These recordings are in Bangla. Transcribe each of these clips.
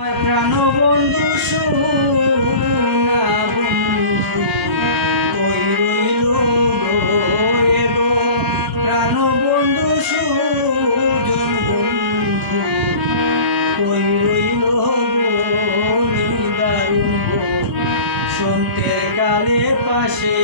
প্রাণবন্ধু সোনা বন্ধু কই রইল গো প্রাণবন্ধু সুজন বন্ধু কই রইল গো নিদারুণ গো শুনতে কালে পাশে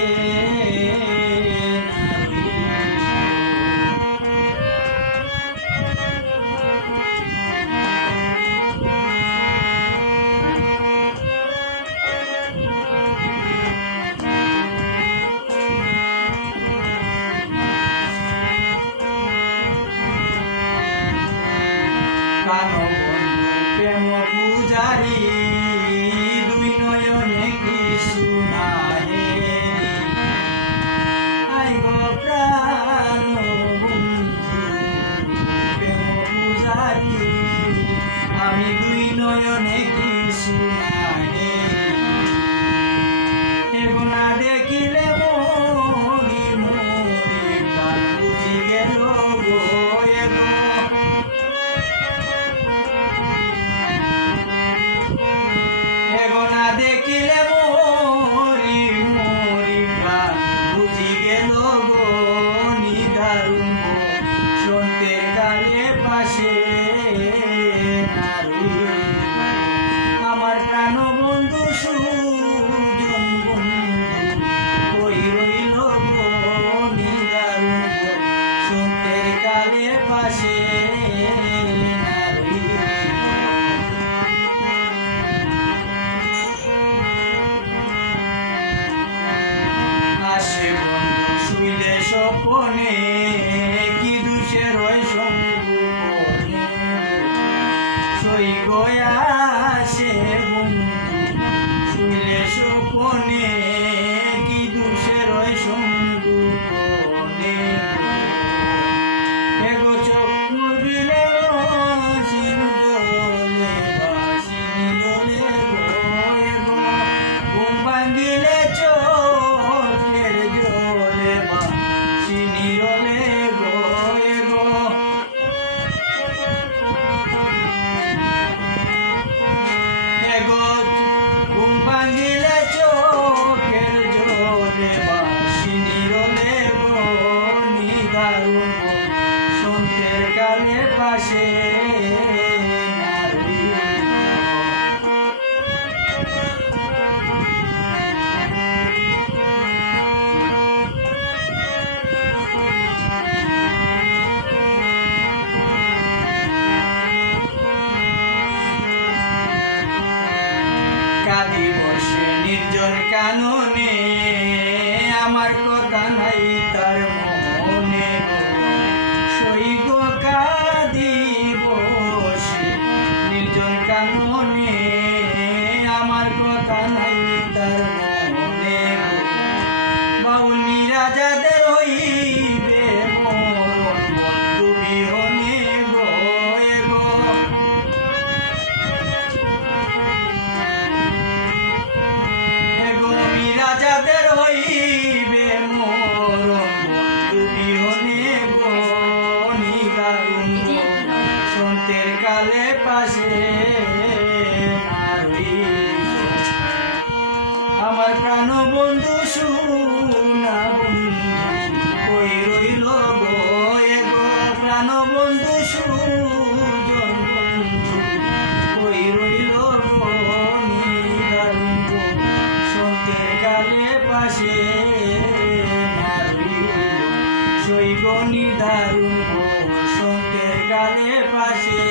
প্রেম পূজারি দুই নয়নে কিছু নাই আই গো প্রাণ বন্ধু প্রেম পূজারি আমি দুই নয়নে কিছু নাই এগো না দেখিলে মরি মরি প্রাণ বুঝি গেল গো এগো দেখিলে মরি মরি প্রাণ বুঝি গেল গো নিদারুণ শুনতে কালে পাশে আমার প্রাণ বন্ধু সুজন বন্ধু কই রইল গো নিদারুণ শুনতে কালে পাশে শুইলে স্বপনে কি দুষের সঙ্গু সই গয়াসে বন্ধু শুইলে স্বপনে কি দুষের সঙ্গু এগো চোখ মুদিলে জলে বাসিনি দলে গো ঘুম ভাঙিলে চোখের জলে বাসিনি দলে গো এগো ঘুম ভাঙিলে চোখের জলে বাসিনি দলে গো নিদারুণ শুনতে কালে পাশে কাঁদি বসে নির্জন কাননে আমার কথা নাই তার মনে সই গো কাঁদি বসে নির্জন কাননে আমার কথা নাই তার মনে বাউনি রাজাদের হইবে মরণ বন্ধু বিহনে গো রাজাদের হইবে মরণ বন্ধু বিহনে গো নিদারুণ সন্তের কালে পাশে আমার প্রাণ বন্ধু সোনা বন্ধু কই রইল গো প্রাণ বন্ধু সুজন বন্ধু কই রইল গো নিদারুণ শুনতে কালে পাশে শৈব নিদারুণ শুনতে কালে পাশে